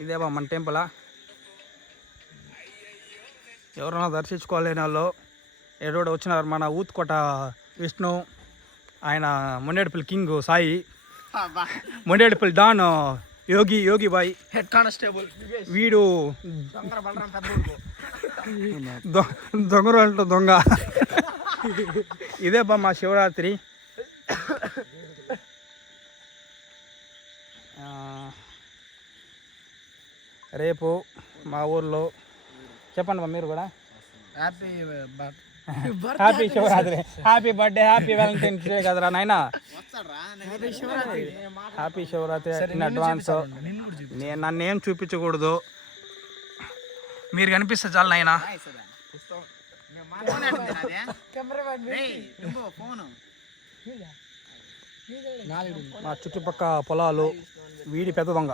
ఇదేబా మన టెంపులా. ఎవరైనా దర్శించుకోలేని వాళ్ళు ఎడోడు వచ్చినారు. మన ఊత్కోట విష్ణు, ఆయన మొండేడుపల్లి కింగ్ సాయి, మొండేడుపల్లి డాన్ యోగి బాయ్, హెడ్ కానిస్టేబుల్ వీడు దొంగ దొంగ. ఇదే బా మా శివరాత్రి. రేపు మా ఊర్లో చెప్పండి బా మీరు కూడా. Happy Shivaratri, happy birthday, happy Valentine's day కదరా నాయనా. Happy Shivaratri in advance. నన్ను ఏం చూపించకూడదు, మీరు కనిపిస్తే చాలు నాయనా. మా చుట్టుపక్క పొలాలు, వీడి పెద్ద దొంగ.